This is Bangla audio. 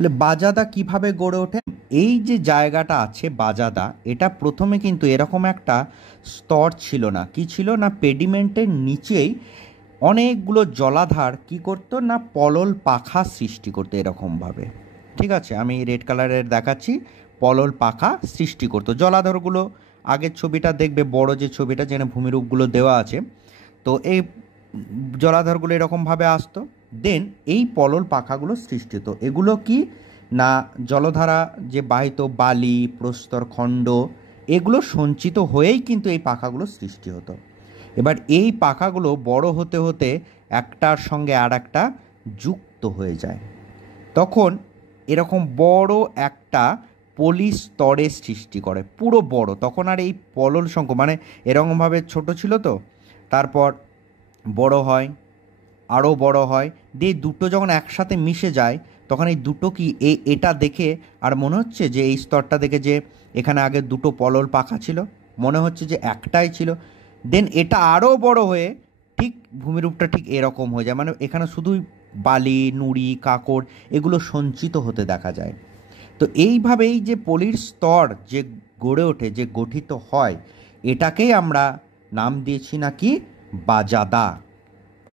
তাহলে বাজাদা কিভাবে গড়ে ওঠে? এই যে জায়গাটা আছে বাজাদা, এটা প্রথমে কিন্তু এরকম একটা স্তর ছিল না। কি ছিল না, পেডিমেন্টের নিচেই অনেকগুলো জলাধার কি করতো না, পলল পাখা সৃষ্টি করতো এরকমভাবে। ঠিক আছে, আমি রেড কালারের দেখাচ্ছি। পলল পাখা সৃষ্টি করতো জলাধারগুলো। আগের ছবিটা দেখবে, বড় যে ছবিটা যেখানে ভূমিরূপগুলো দেওয়া আছে, তো এই জলাধারগুলো এরকমভাবে আসতো। দেন এই পলল পাখাগুলো সৃষ্টি হতো। এগুলো কি না, জলধারা যে বাহিত বালি প্রস্তর খণ্ড, এগুলো সঞ্চিত হয়েই কিন্তু এই পাখাগুলো সৃষ্টি হতো। এবার এই পাখাগুলো বড় হতে হতে একটার সঙ্গে আর একটা যুক্ত হয়ে যায়, তখন এরকম বড় একটা পলি স্তরের সৃষ্টি করে, পুরো বড়। তখন আর এই পলল শঙ্খ মানে এরকমভাবে ছোট ছিল, তো তারপর বড় হয়, আরও বড় হয়, দিয়ে দুটো যখন একসাথে মিশে যায়, তখন এই দুটো কি এটা দেখে আর মনে হচ্ছে যে এই স্তরটা দেখে যে এখানে আগে দুটো পলল পাখা ছিল, মনে হচ্ছে যে একটাই ছিল। দেন এটা আরও বড় হয়ে ঠিক ভূমিরূপটা ঠিক এরকম হয়ে যায়, মানে এখানে শুধুই বালি নুড়ি কাঁকড় এগুলো সঞ্চিত হতে দেখা যায়। তো এইভাবেই যে পলির স্তর যে গড়ে ওঠে, যে গঠিত হয়, এটাকেই আমরা নাম দিয়েছি নাকি বাজাদা।